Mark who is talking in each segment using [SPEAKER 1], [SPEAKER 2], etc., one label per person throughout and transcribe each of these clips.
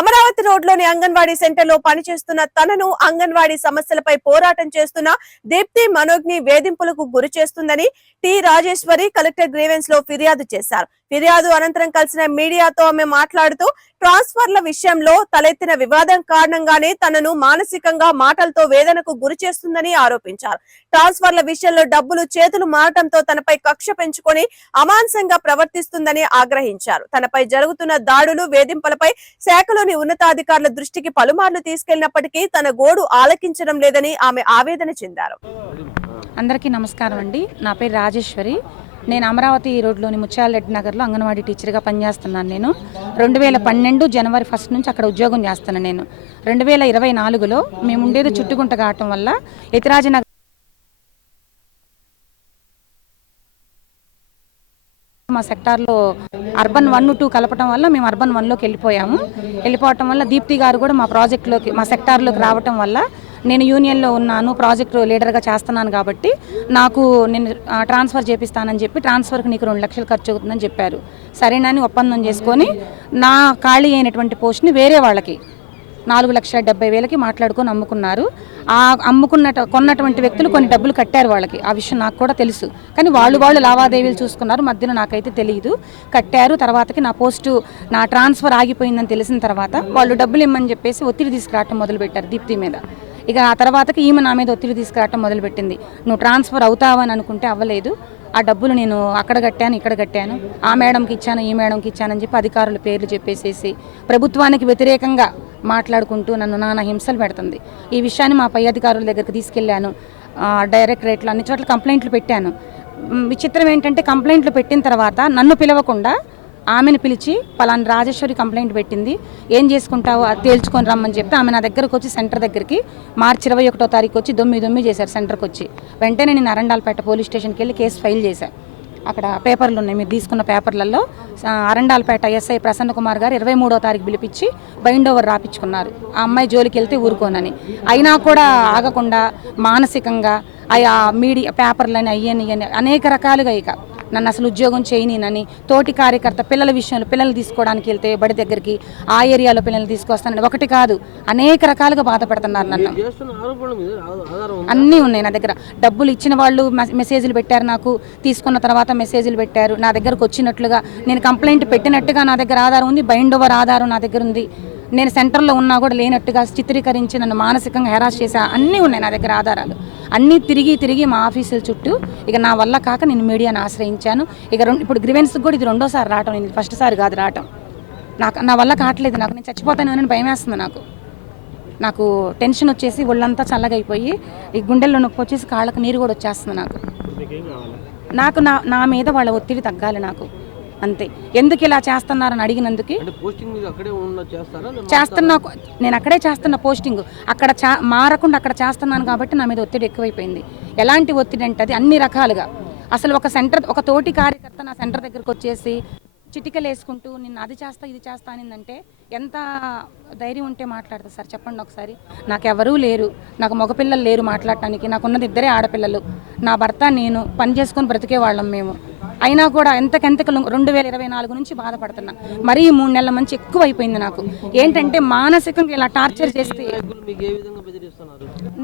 [SPEAKER 1] అమరావతి రోడ్లోని అంగన్వాడీ సెంటర్లో పనిచేస్తున్న తనను అంగన్వాడీ సమస్యలపై పోరాటం చేస్తున్న దీప్తి మనోజ్ని వేధింపులకు గురి చేస్తుందని టి రాజేశ్వరి కలెక్టర్ గ్రీవెన్స్లో ఫిర్యాదు చేశారు. ఫిర్యాదు అనంతరం కలిసిన మీడియాతో ఆమె మాట్లాడుతూ ట్రాన్స్ఫర్ల విషయంలో తలెత్తిన వివాదం కారణంగానే తనను మానసికంగా మాటలతో వేదనకు గురి చేస్తుందని ఆరోపించారు. ట్రాన్స్ఫర్ల విషయంలో డబ్బులు చేతులు మారటంతో తనపై కక్ష పెంచుకొని అమాంసంగా ప్రవర్తిస్తుందని ఆగ్రహించారు. తనపై జరుగుతున్న దాడులు వేధింపులపై శాఖలోని ఉన్నతాధికారుల దృష్టికి పలుమార్లు తీసుకెళ్ళినప్పటికీ తన గోడు ఆలకించడం లేదని ఆమె ఆవేదన చెందారు.
[SPEAKER 2] అందరికీ నమస్కారం అండి. నా పేరు రాజేశ్వరి. నేను అమరావతి రోడ్లోని ముత్యాలరెడ్డి నగర్లో అంగన్వాడీ టీచర్గా పనిచేస్తున్నాను నేను. రెండు వేల పన్నెండు జనవరి ఫస్ట్ నుంచి అక్కడ ఉద్యోగం చేస్తున్నాను నేను. రెండు వేల ఇరవై నాలుగులో మేము ఉండేది చుట్టుకుంట కావటం వల్ల ఇతిరాజనగర్ మా సెక్టార్లో అర్బన్ వన్ టూ కలపడం వల్ల మేము అర్బన్ వన్లోకి వెళ్ళిపోయాము. వెళ్ళిపోవటం వల్ల దీప్తి గారు కూడా మా ప్రాజెక్టులోకి మా సెక్టార్లోకి రావటం వల్ల నేను యూనియన్లో ఉన్నాను ప్రాజెక్టు లీడర్గా చేస్తున్నాను కాబట్టి నాకు నేను ట్రాన్స్ఫర్ చేపిస్తానని చెప్పి ట్రాన్స్ఫర్కి నీకు రెండు లక్షలు ఖర్చు అవుతుందని చెప్పారు. సరేనని ఒప్పందం చేసుకొని నా ఖాళీ అయినటువంటి పోస్ట్ని వేరే వాళ్ళకి నాలుగు లక్షల డెబ్బై వేలకి మాట్లాడుకొని అమ్ముకున్నారు. ఆ అమ్ముకున్న కొన్నటువంటి వ్యక్తులు కొన్ని డబ్బులు కట్టారు వాళ్ళకి. ఆ విషయం నాకు కూడా తెలుసు. కానీ వాళ్ళు వాళ్ళు లావాదేవీలు చూసుకున్నారు. మధ్యలో నాకైతే తెలియదు కట్టారు. తర్వాతకి నా పోస్టు నా ట్రాన్స్ఫర్ ఆగిపోయిందని తెలిసిన తర్వాత వాళ్ళు డబ్బులు ఇమ్మని చెప్పేసి ఒత్తిడి తీసుకురావటం మొదలుపెట్టారు దీప్తి మీద. ఇక ఆ తర్వాతకి ఈమె నా మీద ఒత్తిడి తీసుకురావటం మొదలుపెట్టింది. నువ్వు ట్రాన్స్ఫర్ అవుతావని అనుకుంటే అవ్వలేదు. ఆ డబ్బులు నేను అక్కడ కట్టాను ఇక్కడ కట్టాను. ఆ మేడంకి ఇచ్చాను ఈ మేడంకి ఇచ్చానని చెప్పి అధికారుల పేర్లు చెప్పేసేసి ప్రభుత్వానికి వ్యతిరేకంగా మాట్లాడుకుంటూ నన్ను నానా హింసలు పెడుతుంది. ఈ విషయాన్ని మా పై అధికారుల దగ్గరికి తీసుకెళ్ళాను. ఆ, డైరెక్టరేట్లో అన్ని చోట్ల కంప్లైంట్లు పెట్టాను. విచిత్రం ఏంటంటే కంప్లైంట్లు పెట్టిన తర్వాత నన్ను పిలవకుండా ఆమెను పిలిచి పలానా రాజేశ్వరి కంప్లైంట్ పెట్టింది. ఏం చేసుకుంటావు అది తేల్చుకొని రమ్మని చెప్తే ఆమె నా దగ్గరకు వచ్చి సెంటర్ దగ్గరికి మార్చి ఇరవై ఒకటో తారీఖు వచ్చి దొమ్మిది దొమ్మిది చేశారు సెంటర్కి వచ్చి. వెంటనే నేను అరండాలపేట పోలీస్ స్టేషన్కి వెళ్ళి కేసు ఫైల్ చేశాను అక్కడ పేపర్లు ఉన్నాయి. మీరు తీసుకున్న పేపర్లలో అరండాలపేట ఎస్ఐ ప్రసన్న కుమార్ గారు ఇరవై మూడో తారీఖు పిలిపించి బైండ్ ఓవర్ రాపించుకున్నారు. ఆ అమ్మాయి జోలికి వెళ్తే ఊరుకోనని. అయినా కూడా ఆగకుండా మానసికంగా ఆ మీడియా పేపర్లని అయ్యని అనేక రకాలుగా ఇక నన్ను అసలు ఉద్యోగం చేయనీనని తోటి కార్యకర్త పిల్లల విషయంలో పిల్లలు తీసుకోవడానికి వెళ్తే బడి దగ్గరికి ఆ ఏరియాలో పిల్లల్ని తీసుకొస్తానని ఒకటి కాదు అనేక రకాలుగా బాధపడుతున్నారు నన్ను. అన్నీ ఉన్నాయి నా దగ్గర. డబ్బులు ఇచ్చిన వాళ్ళు మెసేజ్లు పెట్టారు నాకు తీసుకున్న తర్వాత మెసేజ్లు పెట్టారు. నా దగ్గరకు వచ్చినట్లుగా నేను కంప్లైంట్ పెట్టినట్టుగా నా దగ్గర ఆధారం ఉంది బైండ్ ఓవర్ ఆధారం నా దగ్గర ఉంది. నేను సెంటర్లో ఉన్నా కూడా లేనట్టుగా చిత్రీకరించి నన్ను మానసికంగా హెరాస్ చేసా అన్నీ ఉన్నాయి నా దగ్గర ఆధారాలు. అన్నీ తిరిగి తిరిగి మా ఆఫీసుల చుట్టూ ఇక నా వల్ల కాక నేను మీడియాను ఆశ్రయించాను. ఇక రెండు ఇప్పుడు గ్రివెన్స్కి కూడా ఇది రెండోసారి రావటం నేను ఫస్ట్ సారి కాదు రావటం. నాకు నా వల్ల కావట్లేదు నాకు నేను చచ్చిపోతాను అని భయం వేస్తుంది నాకు. నాకు టెన్షన్ వచ్చేసి ఒళ్ళంతా చల్లగా అయిపోయి ఈ గుండెల్లో నొప్పి వచ్చేసి కాళ్ళకు నీరు కూడా వచ్చేస్తుంది నాకు. నాకు నా నా మీద వాళ్ళ ఒత్తిడి తగ్గాలి నాకు. అంతే. ఎందుకు ఇలా చేస్తున్నారని అడిగినందుకు. చేస్తున్నా నేను అక్కడే చేస్తున్న పోస్టింగ్. అక్కడ చా మారకుండా అక్కడ చేస్తున్నాను కాబట్టి నా మీద ఒత్తిడి ఎక్కువైపోయింది. ఎలాంటి ఒత్తిడి అంటే అది అన్ని రకాలుగా. అసలు ఒక సెంటర్ ఒక తోటి కార్యకర్త నా సెంటర్ దగ్గరకు వచ్చేసి చిటికలు వేసుకుంటూ నిన్ను అది చేస్తా ఇది చేస్తా అనిందంటే ఎంత ధైర్యం ఉంటే మాట్లాడతా సార్? చెప్పండి ఒకసారి. నాకు ఎవరూ లేరు. నాకు మగపిల్లలు లేరు మాట్లాడటానికి. నాకున్నది ఇద్దరే ఆడపిల్లలు. నా భర్త నేను పని చేసుకొని బ్రతికే వాళ్ళం మేము. అయినా కూడా ఎంతకెంతకు రెండు వేల ఇరవై నాలుగు నుంచి బాధపడుతున్నా. మరీ మూడు నెలల నుంచి ఎక్కువ అయిపోయింది నాకు. ఏంటంటే మానసికంగా ఇలా టార్చర్ చేస్తే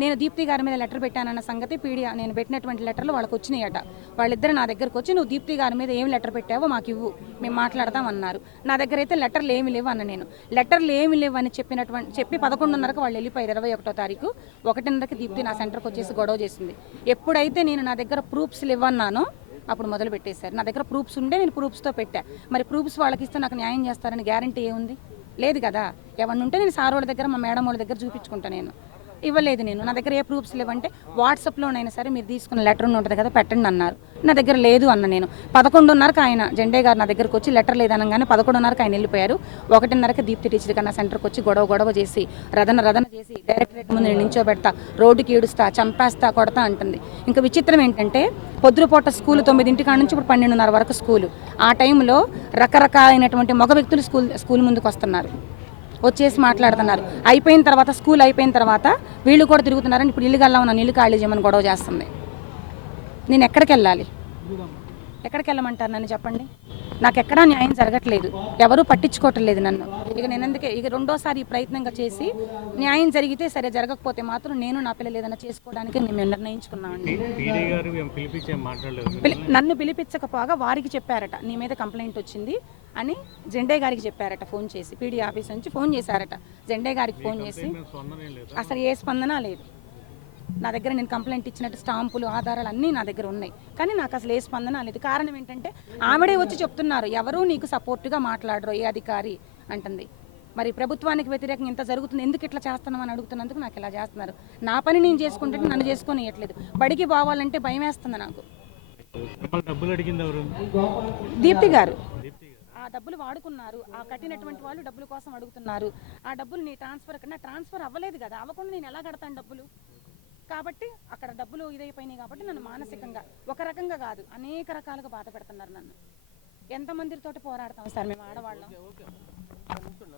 [SPEAKER 2] నేను దీప్తి గారి మీద లెటర్ పెట్టానన్న సంగతి పీడియా నేను పెట్టినటువంటి లెటర్లు వాళ్ళకి వచ్చినాయట. వాళ్ళిద్దరు నా దగ్గరకు వచ్చి నువ్వు దీప్తి గారి మీద ఏం లెటర్ పెట్టావో మాకు ఇవ్వు. మేము మాట్లాడతాం అన్నారు. నా దగ్గర అయితే లెటర్లు ఏమి లేవు అన్న నేను. లెటర్లు ఏమి లేవు అని చెప్పినటువంటి చెప్పి పదకొండున్నరకు వాళ్ళు వెళ్ళిపోయారు ఇరవై ఒకటో తారీఖు. ఒకటిన్నరకి దీప్తి నా సెంటర్కి వచ్చేసి గొడవ చేసింది. ఎప్పుడైతే నేను నా దగ్గర ప్రూఫ్స్ ఇవ్వన్నానో అప్పుడు మొదలు పెట్టేశారు. నా దగ్గర ప్రూఫ్స్ ఉండే నేను ప్రూఫ్స్తో పెట్టా. మరి ప్రూఫ్స్ వాళ్ళకి ఇస్తే నాకు న్యాయం చేస్తారని గ్యారంటీ ఏముంది లేదు కదా. ఎవరిని ఉంటే నేను సార్ వాళ్ళ దగ్గర మా మేడం వాళ్ళ దగ్గర చూపించుకుంటా నేను. ఇవ్వలేదు నేను. నా దగ్గర ఏ ప్రూఫ్స్ లేవంటే వాట్సాప్లోనైనా సరే మీరు తీసుకున్న లెటర్ ఉంటుంది కదా పెట్టండి అన్నారు. నా దగ్గర లేదు అన్న నేను. పదకొండున్నరకు ఆయన జెండే గారు నా దగ్గరకు వచ్చి లెటర్ లేదనగానే పదకొండున్నరకు ఆయన వెళ్ళిపోయారు. ఒకటిన్నరకి దీప్తి టీచర్ కన్నా సెంటర్కి వచ్చి గొడవ గొడవ చేసి రదన రదన చేసి డైరెక్టరేట్ ముందు నేను నించోబెడతా రోడ్డుకి ఈడుస్తా చంపేస్తా కొడతా అంటుంది. ఇంకా విచిత్రం ఏంటంటే పొద్దుపూట స్కూల్ తొమ్మిదింటి కాడ నుంచి ఇప్పుడు పన్నెండున్నర వరకు స్కూలు. ఆ టైంలో రకరకాలైనటువంటి మగ వ్యక్తులు స్కూల్ స్కూల్ ముందుకు వస్తున్నారు. వచ్చేసి మాట్లాడుతున్నారు. అయిపోయిన తర్వాత స్కూల్ అయిపోయిన తర్వాత వీళ్ళు కూడా తిరుగుతున్నారని ఇప్పుడు ఇల్లు కల్లా ఉన్నాను ఇల్లు ఖాళీ చేయమని గొడవ చేస్తుంది. నేను ఎక్కడికి వెళ్ళాలి ఎక్కడికి వెళ్ళమంటారు నన్ను చెప్పండి? నాకు ఎక్కడా న్యాయం జరగట్లేదు. ఎవరూ పట్టించుకోవటం లేదు నన్ను. ఇక నేను ఎందుకే ఇక రెండోసారి ఈ ప్రయత్నంగా చేసి న్యాయం జరిగితే సరే జరగకపోతే మాత్రం నేను నా పిల్లలు ఏదైనా చేసుకోవడానికి మేము నిర్ణయించుకున్నామండి. నన్ను పిలిపించకపోగా వారికి చెప్పారట నీ మీద కంప్లైంట్ వచ్చింది అని జెండే గారికి చెప్పారట ఫోన్ చేసి. పీడీ ఆఫీస్ నుంచి ఫోన్ చేశారట జెండే గారికి ఫోన్ చేసి. అసలు ఏ స్పందన లేదు. నా దగ్గర నేను కంప్లైంట్ ఇచ్చినట్టు స్టాంపులు ఆధారాలు అన్నీ నా దగ్గర ఉన్నాయి. కానీ నాకు అసలు ఏ స్పందన లేదు. కారణం ఏంటంటే ఆవిడే వచ్చి చెప్తున్నారు ఎవరూ నీకు సపోర్ట్గా మాట్లాడరు ఏ అధికారి? అంటుంది. మరి ప్రభుత్వానికి వ్యతిరేకంగా ఇంత జరుగుతుంది ఎందుకు ఇట్లా చేస్తున్నామని అడుగుతున్నందుకు నాకు ఇలా చేస్తున్నారు. నా పని నేను చేసుకుంటే నన్ను చేసుకొని బడికి పోవాలంటే భయం వేస్తుంది నాకు.
[SPEAKER 3] దీప్తి గారు.
[SPEAKER 2] ఆ డబ్బులు వాడుకున్నారు. ఆ కట్టినటువంటి వాళ్ళు డబ్బుల కోసం అడుగుతున్నారు. ఆ డబ్బులు నీ ట్రాన్స్ఫర్ కన్నా ట్రాన్స్ఫర్ అవ్వలేదు కదా. అవ్వకుండా నేను ఎలా కడతాను డబ్బులు? కాబట్టి అక్కడ డబ్బులు ఇదైపోయినాయి కాబట్టి నన్ను మానసికంగా ఒక రకంగా కాదు అనేక రకాలుగా బాధ పెడుతున్నారు నన్ను. ఎంతమందితోటి పోరాడతాం సార్ మేము ఆడవాళ్ళం?